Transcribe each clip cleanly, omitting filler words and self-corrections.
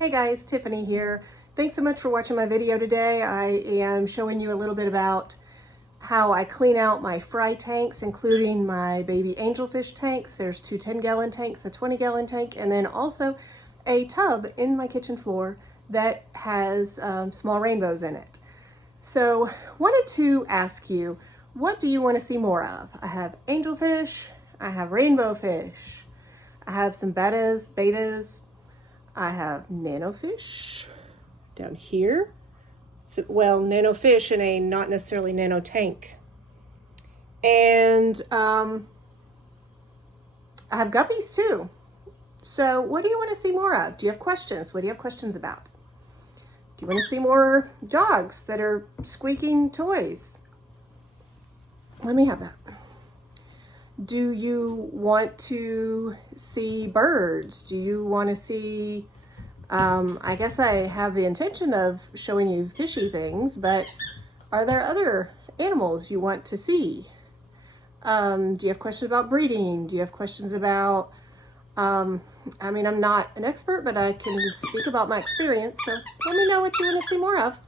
Hey guys, Tiffany here. Thanks so much for watching my video today. I am showing you a little bit about how I clean out my fry tanks, including my baby angelfish tanks. There's two 10-gallon tanks, a 20-gallon tank, and then also a tub in my kitchen floor that has small rainbows in it. So wanted to ask you, what do you want to see more of? I have angelfish, I have rainbowfish, I have some betas, I have nanofish down here. So, well, nanofish in a not necessarily nano tank. And I have guppies too. So what do you want to see more of? Do you have questions? What do you have questions about? Do you want to see more dogs that are squeaking toys? Let me have that. Do you want to see birds? Do you want to see, I guess I have the intention of showing you fishy things, but are there other animals you want to see? Do you have questions about breeding? Do you have questions about, I mean, I'm not an expert, but I can speak about my experience. So let me know what you want to see more of,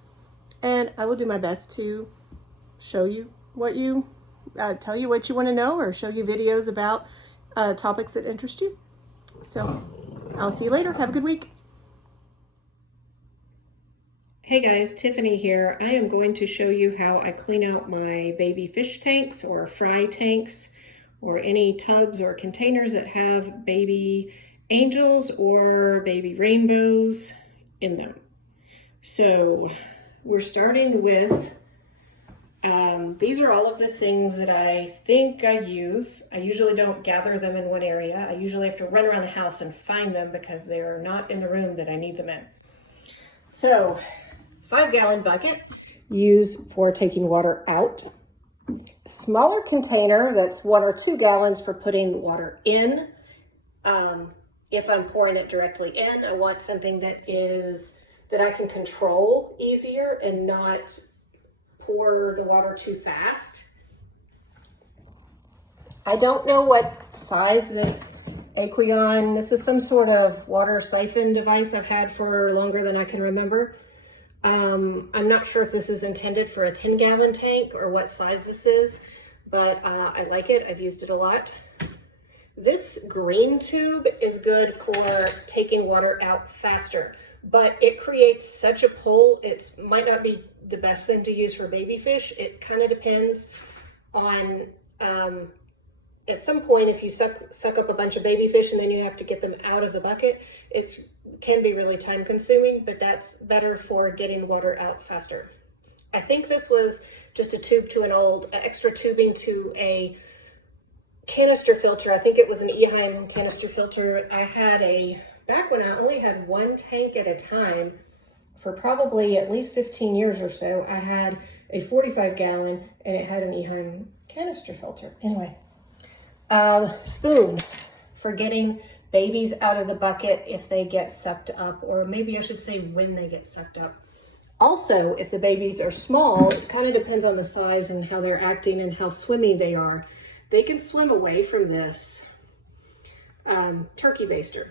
and I will do my best to show you what you tell you what you want to know, or show you videos about topics that interest you. So I'll see you later. Have a good week. Hey guys, Tiffany here. I am going to show you how I clean out my baby fish tanks or fry tanks or any tubs or containers that have baby angels or baby rainbows in them. So we're starting with these are all of the things that I think I use. I usually don't gather them in one area. I usually have to run around the house and find them because they are not in the room that I need them in. So, 5-gallon bucket, used for taking water out. Smaller container that's 1 or 2 gallons for putting water in. If I'm pouring it directly in, I want something that I can control easier and not pour the water too fast. I don't know what size this Aqueon, this is some sort of water siphon device I've had for longer than I can remember. I'm not sure if this is intended for a 10-gallon tank or what size this is, but I like it. I've used it a lot. This green tube is good for taking water out faster, but it creates such a pull. It might not be the best thing to use for baby fish. It kind of depends on, at some point, if you suck up a bunch of baby fish and then you have to get them out of the bucket, it can be really time consuming, but that's better for getting water out faster. I think this was just a tube to an old extra tubing to a canister filter. I think it was an Eheim canister filter. I had back when I only had one tank at a time, for probably at least 15 years or so, I had a 45-gallon and it had an Eheim canister filter. Anyway, spoon for getting babies out of the bucket if they get sucked up, or maybe I should say when they get sucked up. Also, if the babies are small, it kind of depends on the size and how they're acting and how swimmy they are. They can swim away from this turkey baster.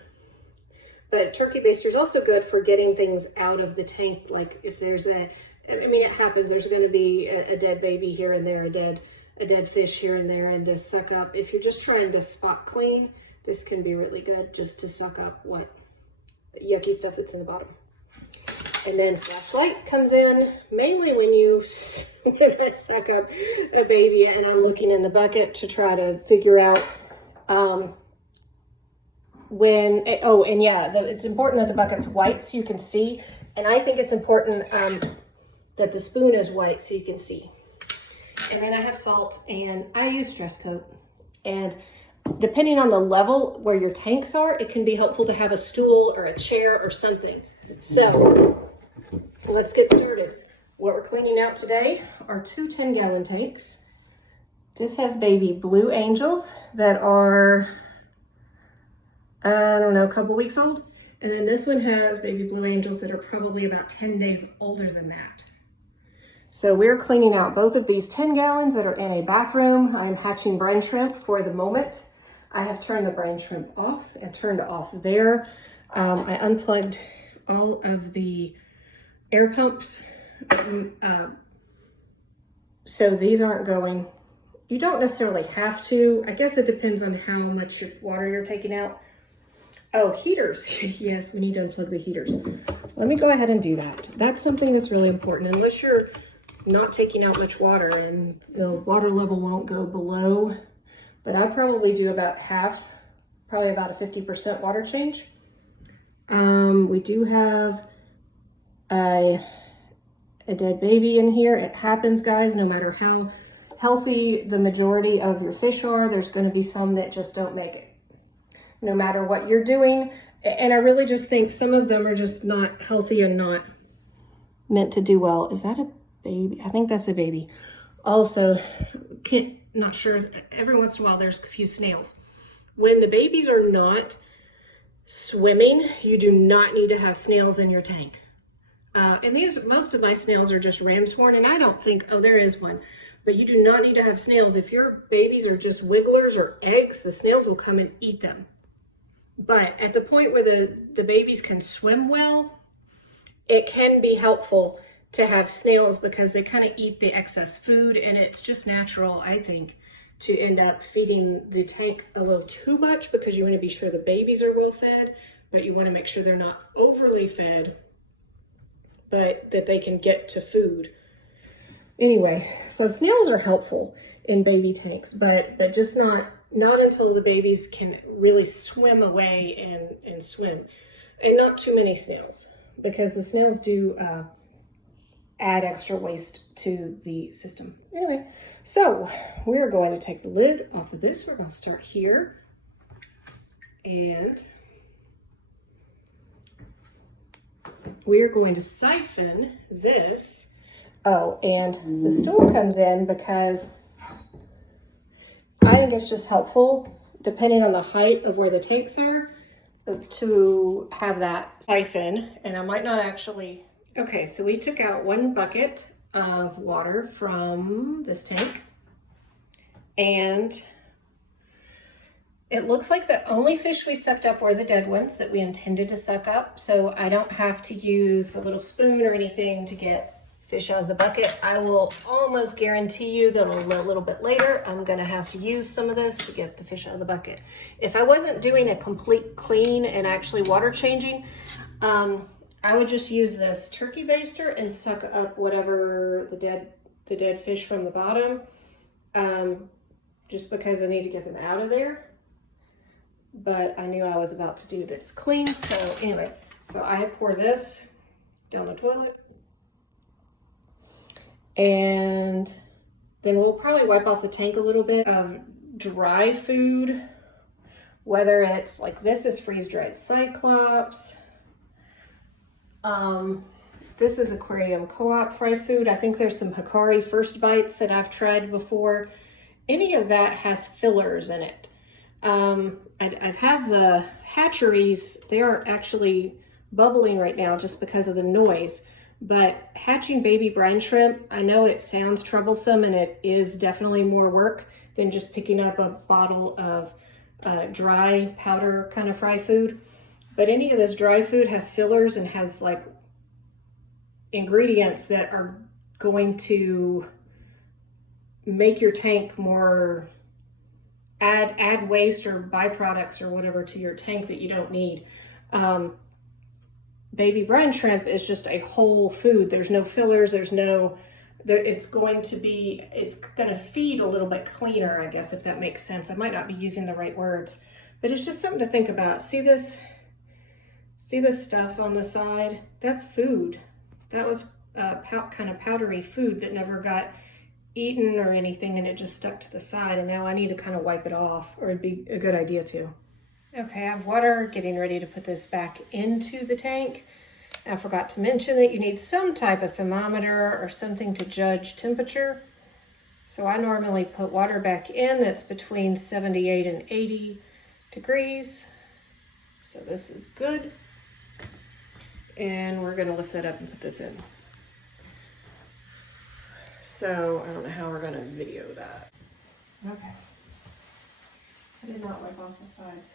But turkey baster is also good for getting things out of the tank. Like if there's it happens, there's going to be a dead baby here and there, a dead fish here and there, and to suck up. If you're just trying to spot clean, this can be really good just to suck up what yucky stuff that's in the bottom. And then flashlight comes in mainly when I suck up a baby and I'm looking in the bucket to try to figure out it's important that the bucket's white so you can see. And I think it's important that the spoon is white so you can see. And then I have salt, and I use Stress Coat. And depending on the level where your tanks are, it can be helpful to have a stool or a chair or something. So let's get started. What we're cleaning out today are two 10-gallon tanks. This has baby blue angels that are, I don't know, a couple weeks old. And then this one has baby blue angels that are probably about 10 days older than that. So we're cleaning out both of these 10 gallons that are in a bathroom. I'm hatching brine shrimp for the moment. I have turned the brine shrimp off and turned off there. I unplugged all of the air pumps. So these aren't going. You don't necessarily have to. I guess it depends on how much water you're taking out. Oh, heaters. Yes, we need to unplug the heaters. Let me go ahead and do that. That's something that's really important. Unless you're not taking out much water and the water level won't go below, but I probably do about half, probably about a 50% water change. We do have a dead baby in here. It happens, guys, no matter how healthy the majority of your fish are, there's going to be some that just don't make it, no matter what you're doing. And I really just think some of them are just not healthy and not meant to do well. Is that a baby? I think that's a baby. Also, not sure, every once in a while there's a few snails. When the babies are not swimming, you do not need to have snails in your tank. And most of my snails are just ram's horn, and I don't think, oh, there is one. But you do not need to have snails. If your babies are just wigglers or eggs, the snails will come and eat them. But at the point where the babies can swim well, it can be helpful to have snails because they kind of eat the excess food, and it's just natural, I think, to end up feeding the tank a little too much because you want to be sure the babies are well fed, but you want to make sure they're not overly fed, but that they can get to food. Anyway, so snails are helpful in baby tanks, but just not until the babies can really swim away and swim. And not too many snails, because the snails do add extra waste to the system. Anyway, so we're going to take the lid off of this. We're going to start here. And we're going to siphon this. Oh, and the stool comes in because I think it's just helpful, depending on the height of where the tanks are, to have that siphon. And I might not actually. Okay, so we took out 1 bucket of water from this tank, and it looks like the only fish we sucked up were the dead ones that we intended to suck up, so I don't have to use the little spoon or anything to get fish out of the bucket. I will almost guarantee you that a little bit later, I'm gonna have to use some of this to get the fish out of the bucket. If I wasn't doing a complete clean and actually water changing, I would just use this turkey baster and suck up whatever the dead fish from the bottom, just because I need to get them out of there. But I knew I was about to do this clean, so anyway, so I pour this down the toilet. And then we'll probably wipe off the tank a little bit of dry food, whether it's like this is freeze-dried Cyclops. This is Aquarium Co-op fry food. I think there's some Hikari First Bites that I've tried before. Any of that has fillers in it. I have the hatcheries. They're actually bubbling right now just because of the noise. But hatching baby brine shrimp, I know it sounds troublesome, and it is definitely more work than just picking up a bottle of dry powder kind of fry food. But any of this dry food has fillers and has like ingredients that are going to make your tank more, add waste or byproducts or whatever to your tank that you don't need. Baby brine shrimp is just a whole food. There's no fillers. It's going to feed a little bit cleaner, I guess, if that makes sense. I might not be using the right words, but it's just something to think about. See this stuff on the side? That's food. That was kind of powdery food that never got eaten or anything, and it just stuck to the side, and now I need to kind of wipe it off, or it'd be a good idea to. Okay, I have water, getting ready to put this back into the tank. I forgot to mention that you need some type of thermometer or something to judge temperature. So I normally put water back in that's between 78 and 80 degrees. So this is good. And we're gonna lift that up and put this in. So I don't know how we're gonna video that. Okay. I did not wipe off the sides.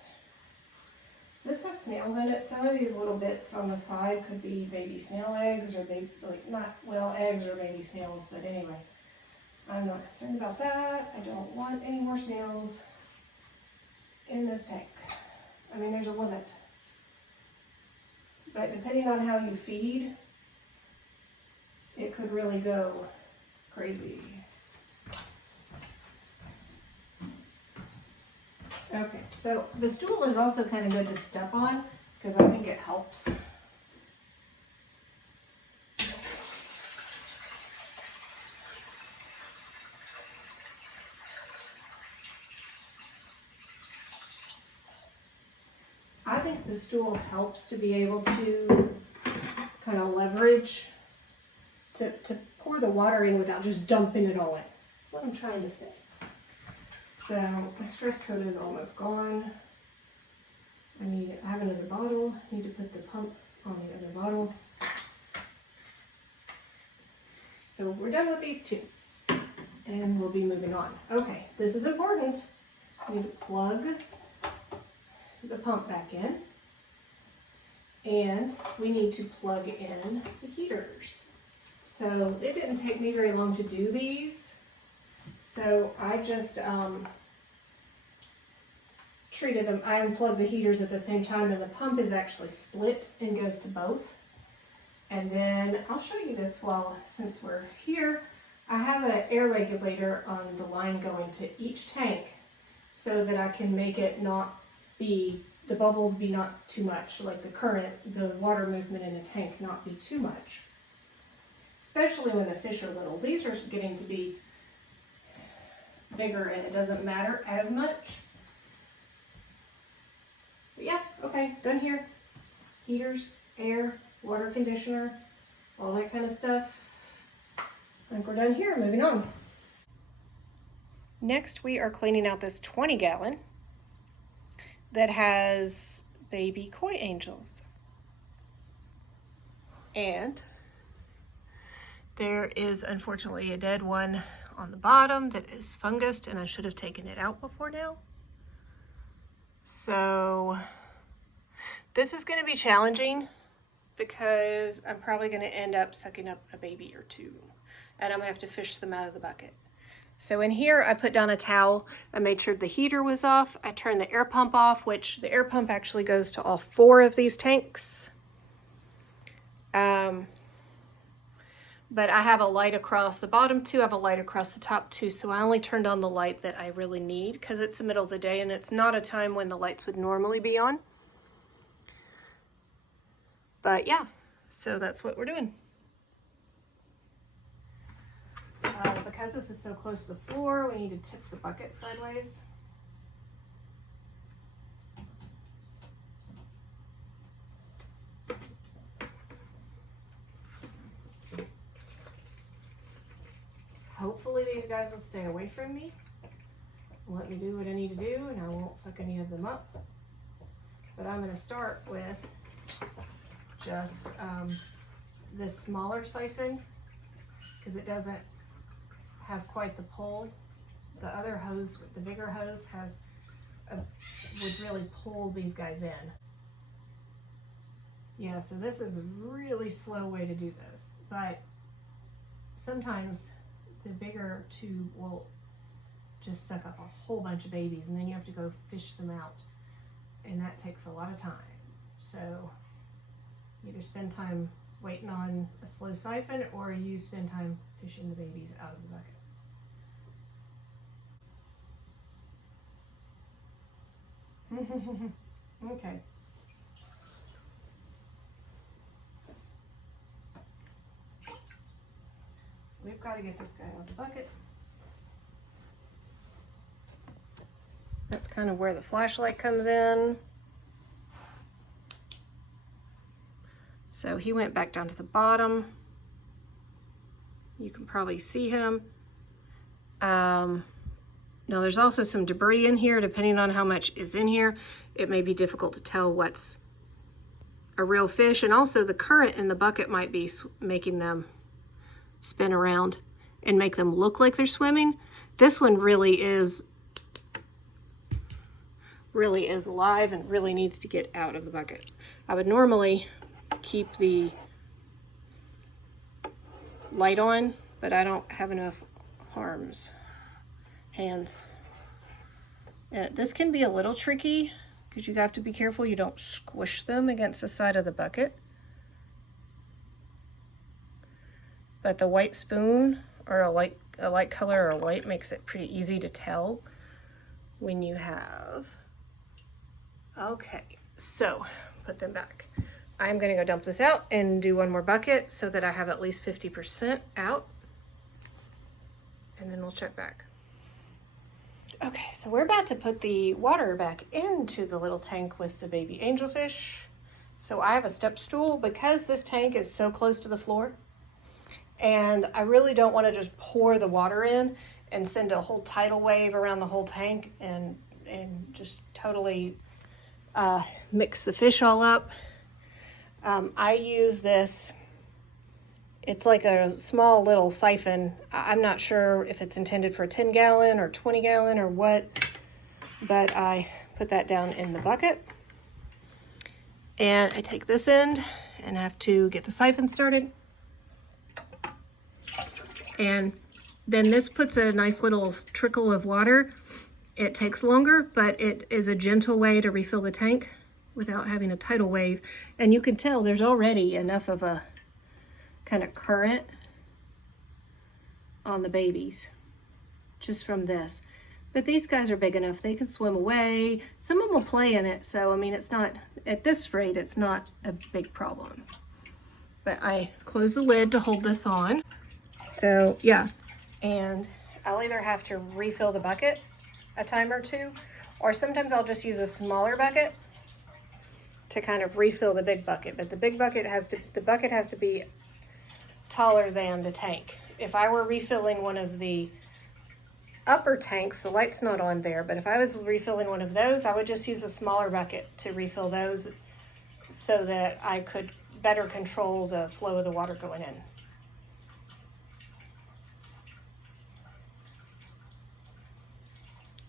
This has snails in it. Some of these little bits on the side could be baby snail eggs or they like not well eggs or baby snails, but anyway, I'm not concerned about that. I don't want any more snails in this tank. I mean, there's a limit. But depending on how you feed, it could really go crazy. Okay, so the stool is also kind of good to step on because I think it helps. I think the stool helps to be able to kind of leverage to pour the water in without just dumping it all in. That's what I'm trying to say. So my stress coat is almost gone. I have another bottle. I need to put the pump on the other bottle. So we're done with these two and we'll be moving on. Okay, this is important. I need to plug the pump back in and we need to plug in the heaters. So it didn't take me very long to do these. So I just treated them. I unplugged the heaters at the same time and the pump is actually split and goes to both. And then I'll show you this since we're here. I have an air regulator on the line going to each tank so that I can make it not be, the bubbles be not too much, like the current, the water movement in the tank not be too much. Especially when the fish are little. These are getting to be bigger and it doesn't matter as much. But yeah, okay, done here. Heaters, air, water conditioner, all that kind of stuff. I think we're done here, moving on. Next, we are cleaning out this 20-gallon that has baby koi angels. And there is unfortunately a dead one on the bottom that is fungused and I should have taken it out before now. So this is going to be challenging because I'm probably going to end up sucking up a baby or two and I'm going to have to fish them out of the bucket. So in here I put down a towel. I made sure the heater was off. I turned the air pump off, which the air pump actually goes to all 4 of these tanks. But I have a light across the bottom 2, I have a light across the top 2, so I only turned on the light that I really need because it's the middle of the day and it's not a time when the lights would normally be on. But yeah, so that's what we're doing. Because this is so close to the floor, we need to tip the bucket sideways. Hopefully these guys will stay away from me and let me do what I need to do and I won't suck any of them up. But I'm going to start with just this smaller siphon because it doesn't have quite the pull. The other hose, the bigger hose, would really pull these guys in. Yeah, so this is a really slow way to do this, but sometimes the bigger tube will just suck up a whole bunch of babies and then you have to go fish them out and that takes a lot of time. So either spend time waiting on a slow siphon or you spend time fishing the babies out of the bucket. Okay. So we've got to get this guy out of the bucket. That's kind of where the flashlight comes in. So he went back down to the bottom. You can probably see him. Now there's also some debris in here. Depending on how much is in here, it may be difficult to tell what's a real fish, and also the current in the bucket might be making them spin around and make them look like they're swimming. This one really is really is alive and really needs to get out of the bucket. I would normally keep the light on, but I don't have enough hands. This can be a little tricky because you have to be careful you don't squish them against the side of the bucket. But the white spoon or a light color or white makes it pretty easy to tell when you have. Okay, so put them back. I'm gonna go dump this out and do one more bucket so that I have at least 50% out, and then we'll check back. Okay, so we're about to put the water back into the little tank with the baby angelfish. So I have a step stool because this tank is so close to the floor, and I really don't want to just pour the water in and send a whole tidal wave around the whole tank and just totally mix the fish all up. I use this, it's like a small little siphon. I'm not sure if it's intended for a 10-gallon or 20-gallon or what, but I put that down in the bucket. And I take this end and have to get the siphon started. And then this puts a nice little trickle of water. It takes longer, but it is a gentle way to refill the tank without having a tidal wave. And you can tell there's already enough of a kind of current on the babies just from this. But these guys are big enough, they can swim away. Some of them will play in it, so I mean, it's not, at this rate, it's not a big problem. But I close the lid to hold this on. So yeah, and I'll either have to refill the bucket a time or two, or sometimes I'll just use a smaller bucket to kind of refill the big bucket. But the big bucket has to be taller than the tank. If I were refilling one of the upper tanks, the light's not on there, but if I was refilling one of those, I would just use a smaller bucket to refill those so that I could better control the flow of the water going in.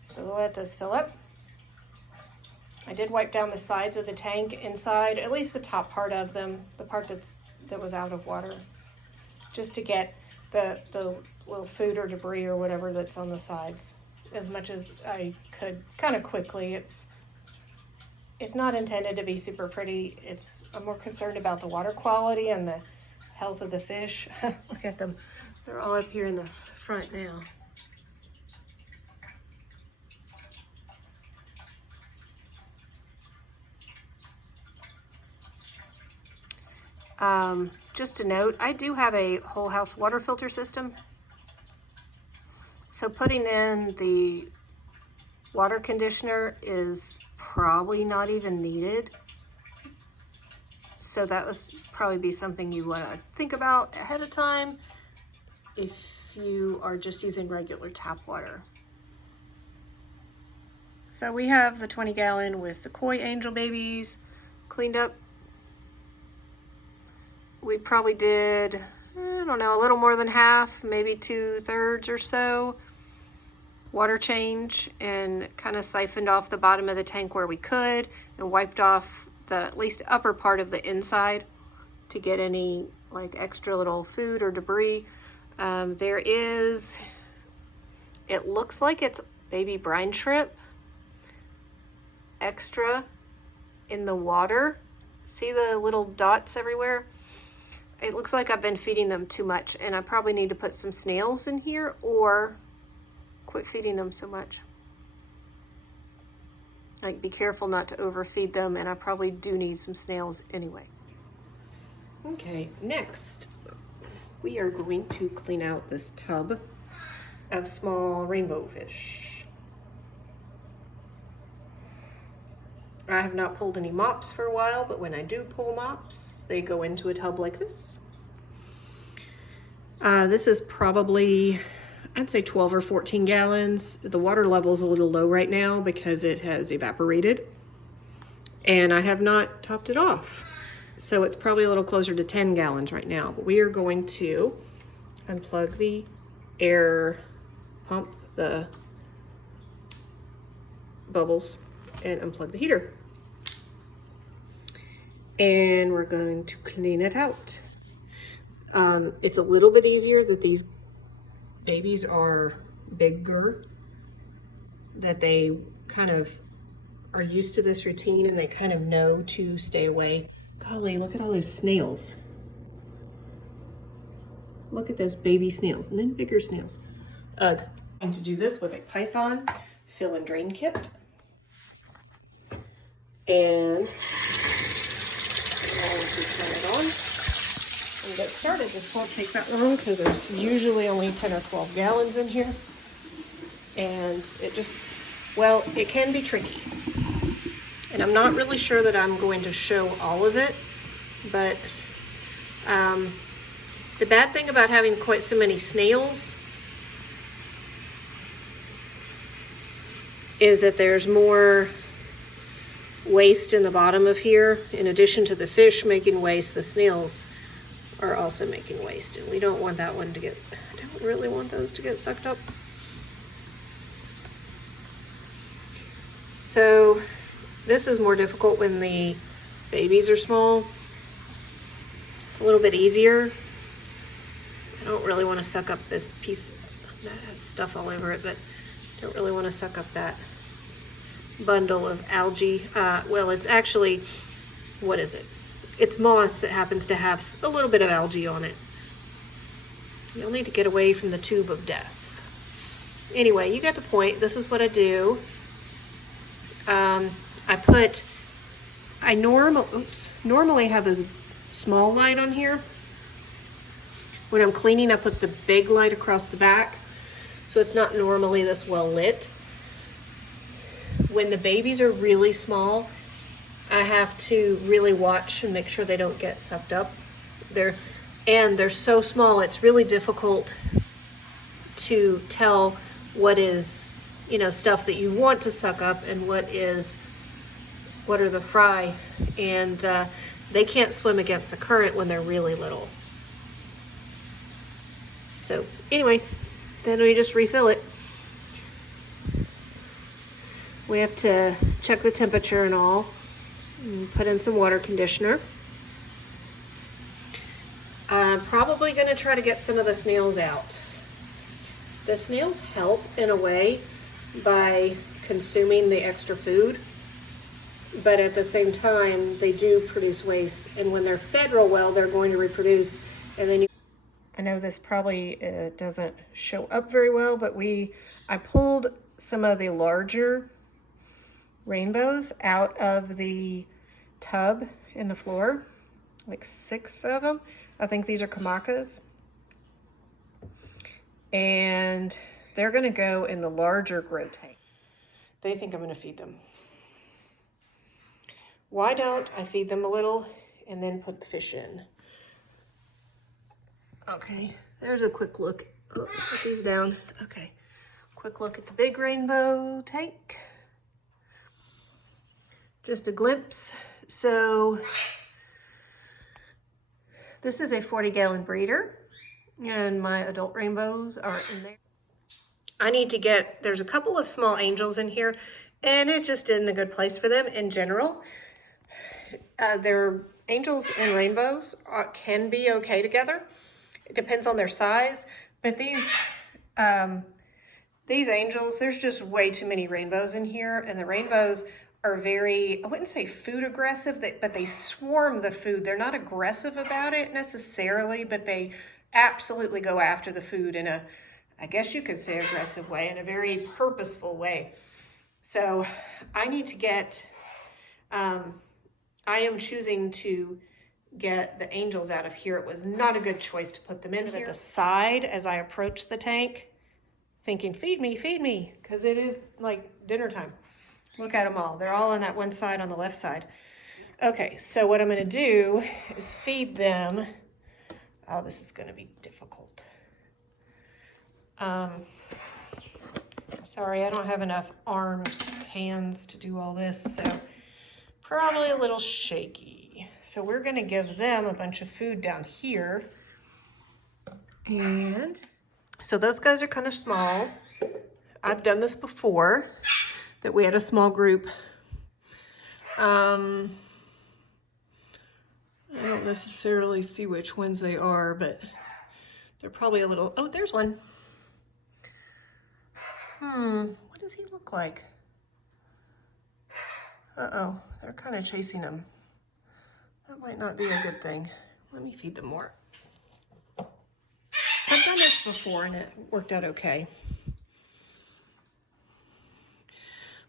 So we'll let this fill up. I did wipe down the sides of the tank inside, at least the top part of them, the part that was out of water, just to get the little food or debris or whatever that's on the sides as much as I could, kind of quickly. It's not intended to be super pretty. I'm more concerned about the water quality and the health of the fish. Look at them. They're all up here in the front now. Just a note, I do have a whole house water filter system. So putting in the water conditioner is probably not even needed. So that would probably be something you want to think about ahead of time if you are just using regular tap water. So we have the 20-gallon with the koi angel babies cleaned up. We probably did, I don't know, a little more than half, maybe 2/3 or so water change, and kind of siphoned off the bottom of the tank where we could and wiped off the at least upper part of the inside to get any like extra little food or debris. There is, it looks like it's baby brine shrimp extra in the water. See the little dots everywhere? It looks like I've been feeding them too much, and I probably need to put some snails in here or quit feeding them so much. Like, be careful not to overfeed them, and I probably do need some snails anyway. Okay, next we are going to clean out this tub of small rainbow fish. I have not pulled any mops for a while, but when I do pull mops, they go into a tub like this. This is probably, I'd say 12 or 14 gallons. The water level is a little low right now because it has evaporated, and I have not topped it off. So it's probably a little closer to 10 gallons right now, but we are going to unplug the air pump, the bubbles, and unplug the heater. And we're going to clean it out. It's a little bit easier that these babies are bigger, that they kind of are used to this routine and they kind of know to stay away. Golly, look at all those snails. Look at those baby snails and then bigger snails. I'm going to do this with a Python fill and drain kit. And I'm going to turn it on and get started. This won't take that long because there's usually only 10 or 12 gallons in here. And it just, well, it can be tricky. And I'm not really sure that I'm going to show all of it, but the bad thing about having quite so many snails is that there's more waste in the bottom of here. In addition to the fish making waste, the snails are also making waste, and we don't want that one to get, I don't really want those to get sucked up. So this is more difficult when the babies are small. It's a little bit easier. I don't really want to suck up this piece that has stuff all over it, but I don't really want to suck up that bundle of algae. Well, it's actually, what is it? It's moss that happens to have a little bit of algae on it. You'll need to get away from the tube of death. Anyway, you get the point. This is what I do. I normally have this small light on here. When I'm cleaning, I put the big light across the back, so it's not normally this well lit. When the babies are really small, I have to really watch and make sure they don't get sucked up. They're so small, it's really difficult to tell what is, stuff that you want to suck up and what are the fry. And they can't swim against the current when they're really little. So anyway, then we just refill it. We have to check the temperature and all, and put in some water conditioner. I'm probably going to try to get some of the snails out. The snails help in a way by consuming the extra food, but at the same time they do produce waste, and when they're fed real well they're going to reproduce. And then I know this probably doesn't show up very well, but I pulled some of the larger rainbows out of the tub in the floor, like 6 of them. I think these are Kamakas, and they're gonna go in the larger grow tank. They think I'm gonna feed them. Why don't I feed them a little and then put the fish in? Okay, there's a quick look. Oh, put these down. Okay, quick look at the big rainbow tank. Just a glimpse. So this is a 40-gallon breeder, and my adult rainbows are in there. I need to get, there's a couple of small angels in here, and it just isn't a good place for them in general. Their angels and rainbows can be okay together. It depends on their size, but these angels, there's just way too many rainbows in here, and the rainbows are very, I wouldn't say food aggressive, but they swarm the food. They're not aggressive about it necessarily, but they absolutely go after the food in a, I guess you could say, aggressive way, in a very purposeful way. So I need to get, I am choosing to get the angels out of here. It was not a good choice to put them in here. At the side as I approach the tank, thinking, feed me, because it is like dinner time. Look at them all. They're all on that one side on the left side. Okay, so what I'm going to do is feed them. Oh, this is going to be difficult. Sorry, I don't have enough hands to do all this, so probably a little shaky. So we're going to give them a bunch of food down here. And so those guys are kind of small. I've done this before, that we had a small group I don't necessarily see which ones they are, but they're probably a little, oh, there's one. What does he look like? Uh-oh, they're kind of chasing him. That might not be a good thing. Let me feed them more. I've done this before and it worked out okay.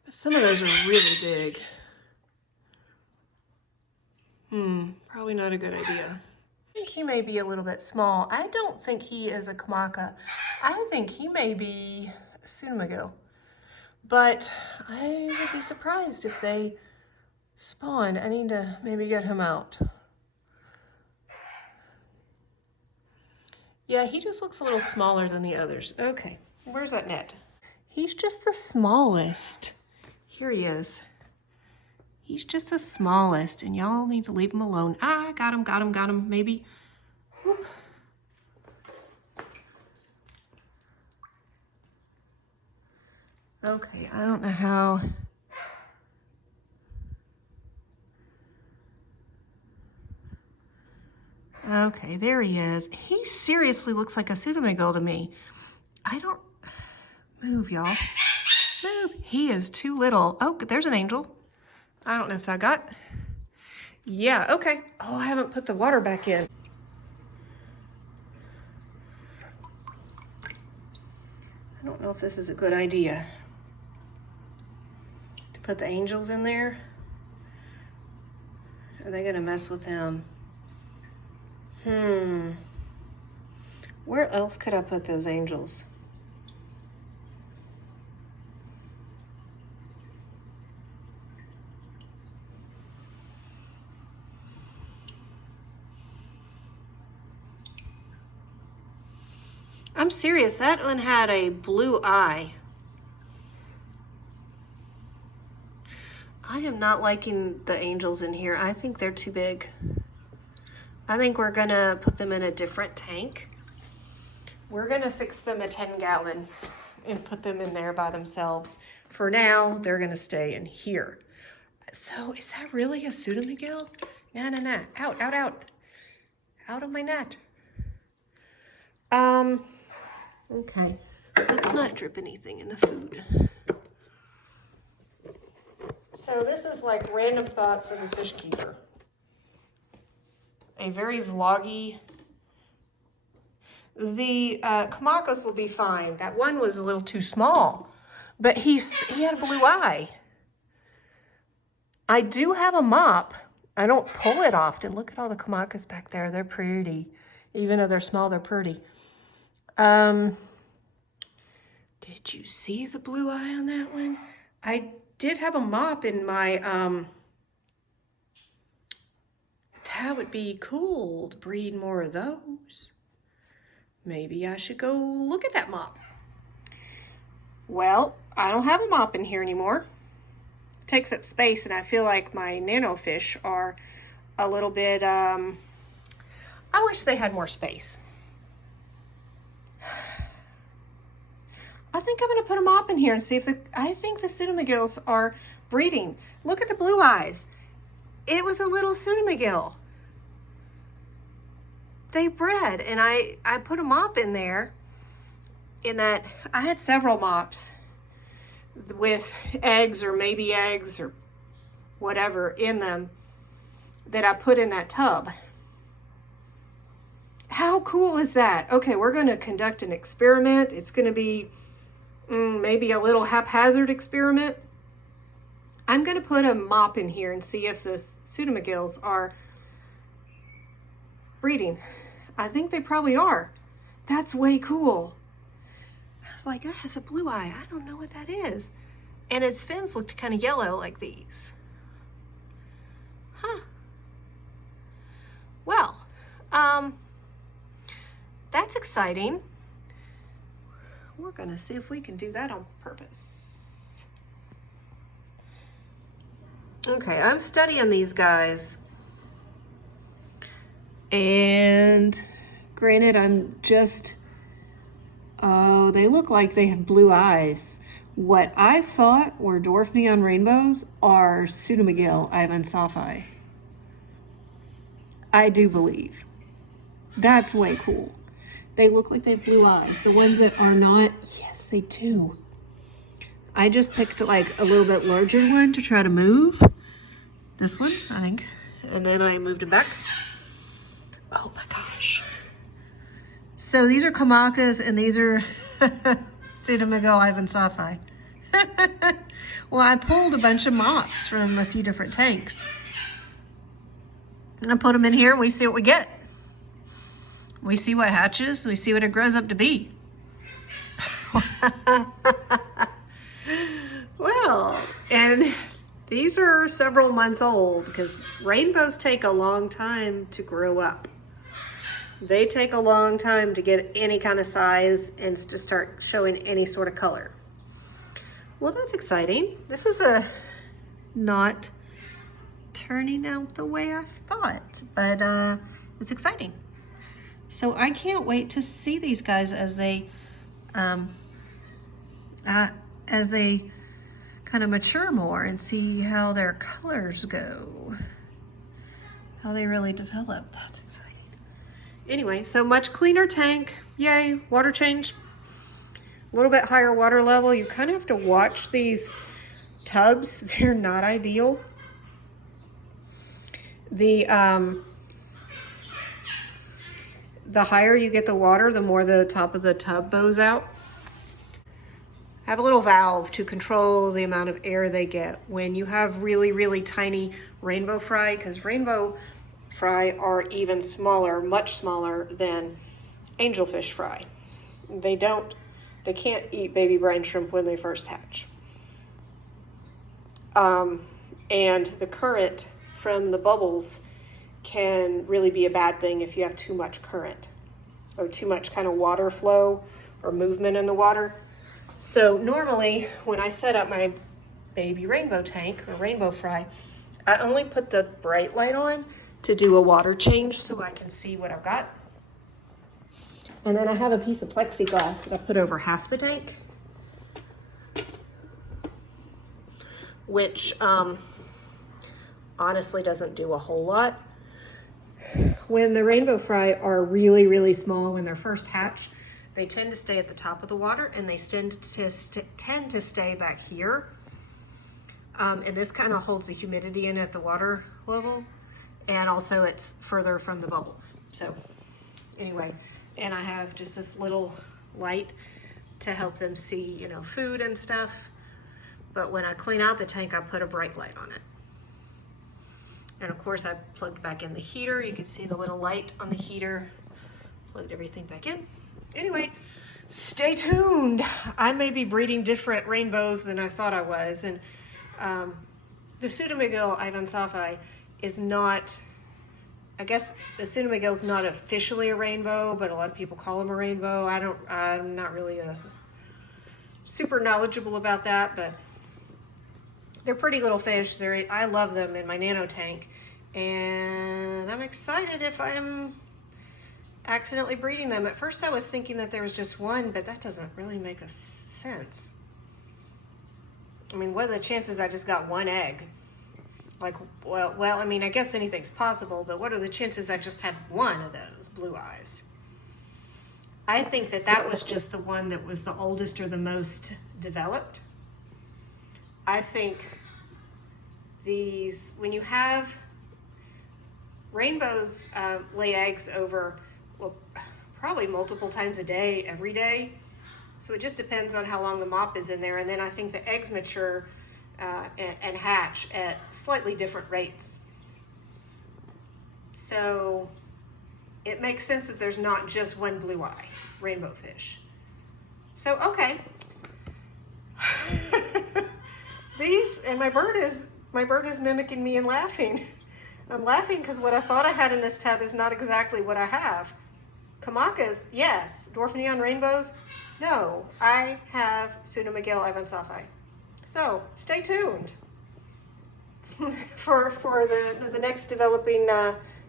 But some of those are really big. Probably not a good idea. I think he may be a little bit small. I don't think he is a kamaka. I think he may be a Tsunamogill. But I would be surprised if they spawn. I need to maybe get him out. Yeah, he just looks a little smaller than the others. Okay, where's that net? He's just the smallest. Here he is. He's just the smallest, and y'all need to leave him alone. Ah, got him, maybe. Whoop. Okay, I don't know how. Okay, there he is. He seriously looks like a Tsunamogill to me. I don't... Move, y'all. Move. He is too little. Oh, there's an angel. I don't know if that got... Yeah, okay. Oh, I haven't put the water back in. I don't know if this is a good idea. To put the angels in there? Are they gonna mess with him? Where else could I put those angels? I'm serious, that one had a blue eye. I am not liking the angels in here. I think they're too big. I think we're gonna put them in a different tank. We're gonna fix them a 10-gallon and put them in there by themselves. For now, they're gonna stay in here. So is that really a Tsunamogill? Nah, nah, nah, out, out, out. Out of my net. Okay, let's not drip anything in the food. So this is like random thoughts of a fish keeper. A very vloggy. The kamakas will be fine. That one was a little too small, but he had a blue eye. I do have a mop. I don't pull it often. Look at all the kamakas back there. They're pretty. Even though they're small, they're pretty. Did you see the blue eye on that one? I did have a mop in my, that would be cool to breed more of those. Maybe I should go look at that mop. Well, I don't have a mop in here anymore. It takes up space, and I feel like my nano fish are a little bit, I wish they had more space. I think I'm gonna put a mop in here and see if I think the Tsunamogills are breeding. Look at the blue eyes. It was a little Tsunamogill. They bred, and I put a mop in there. In that, I had several mops with eggs or maybe eggs or whatever in them that I put in that tub. How cool is that? Okay, we're gonna conduct an experiment. It's gonna be maybe a little haphazard experiment. I'm gonna put a mop in here and see if the Tsunamogills are breeding. I think they probably are. That's way cool. I was like, that has a blue eye. I don't know what that is. And its fins looked kind of yellow like these. Huh. Well, that's exciting. We're gonna see if we can do that on purpose. Okay, I'm studying these guys. And granted, I'm just, oh, they look like they have blue eyes. what I thought were dwarf neon rainbows are pseudomygale ivansophi. I do believe. That's way cool. They look like they have blue eyes. The ones that are not, yes, they do. I just picked like a little bit larger one to try to move. This one, I think. And then I moved it back. Oh my gosh. So these are Kamakas and these are pseudomygale ivansophi. Well, I pulled a bunch of mops from a few different tanks. I put them in here and we see what we get. We see what hatches. We see what it grows up to be. Well, and these are several months old because rainbows take a long time to grow up. They take a long time to get any kind of size and to start showing any sort of color. Well, that's exciting. This is not turning out the way I thought, but it's exciting. So I can't wait to see these guys as they kind of mature more and see how their colors go, how they really develop. That's exciting. Anyway, so much cleaner tank. Yay, water change. A little bit higher water level. You kind of have to watch these tubs. They're not ideal. The higher you get the water, the more the top of the tub bows out. Have a little valve to control the amount of air they get when you have really, really tiny rainbow fry, because rainbow fry are even smaller, much smaller than angelfish fry. They can't eat baby brine shrimp when they first hatch. And the current from the bubbles can really be a bad thing if you have too much current or too much kind of water flow or movement in the water. So normally when I set up my baby rainbow tank or rainbow fry, I only put the bright light on to do a water change so I can see what I've got. And then I have a piece of plexiglass that I put over half the tank, which honestly doesn't do a whole lot. When the rainbow fry are really, really small, when they're first hatched, they tend to stay at the top of the water and they tend to stay back here. And this kind of holds the humidity in at the water level. And also it's further from the bubbles. So anyway, and I have just this little light to help them see, food and stuff. But when I clean out the tank, I put a bright light on it. And of course I plugged back in the heater. You can see the little light on the heater. Plugged everything back in. Anyway, stay tuned. I may be breeding different rainbows than I thought I was. And the pseudomygale ivansophi is not, I guess the pseudomygale is not officially a rainbow, but a lot of people call them a rainbow. I'm not really super knowledgeable about that, but they're pretty little fish. I love them in my nano tank, and I'm excited if I'm accidentally breeding them. At first I was thinking that there was just one, but that doesn't really make a sense. I mean, what are the chances I just got one egg? Like, well, I mean, I guess anything's possible, but what are the chances I just had one of those blue eyes? I think that was just the one that was the oldest or the most developed. I think when you have rainbows lay eggs over, well, probably multiple times a day, every day. So it just depends on how long the mop is in there. And then I think the eggs mature and hatch at slightly different rates. So it makes sense that there's not just one blue eye rainbow fish. So, okay. And my bird is mimicking me and laughing. I'm laughing because what I thought I had in this tub is not exactly what I have. Kamakas, yes. Dwarf neon rainbows, no. I have pseudomygale ivansophi. So stay tuned for the next developing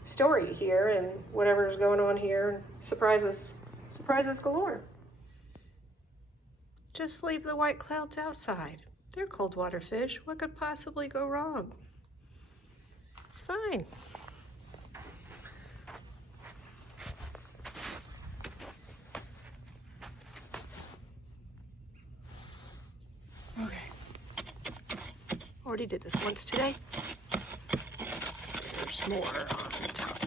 story here and whatever's going on here. Surprises galore. Just leave the white clouds outside. They're cold water fish. What could possibly go wrong? It's fine. Okay. Already did this once today. There's more on the top.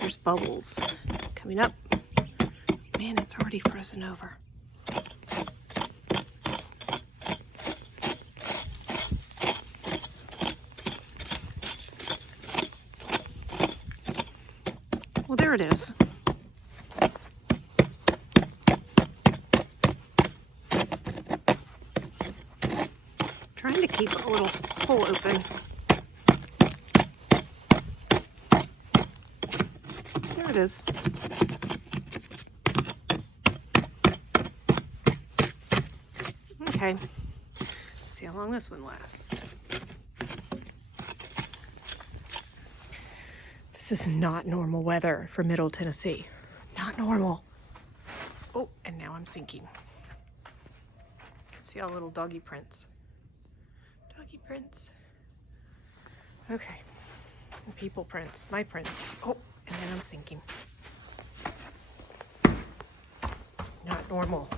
There's bubbles coming up. Man, it's already frozen over. Well, there it is. Trying to keep a little hole open. There it is. Okay, let's see how long this one lasts. This is not normal weather for Middle Tennessee. Not normal. Oh, and now I'm sinking. See all little doggy prints. Doggy prints. Okay, and people prints, my prints. Oh, and then I'm sinking. Not normal.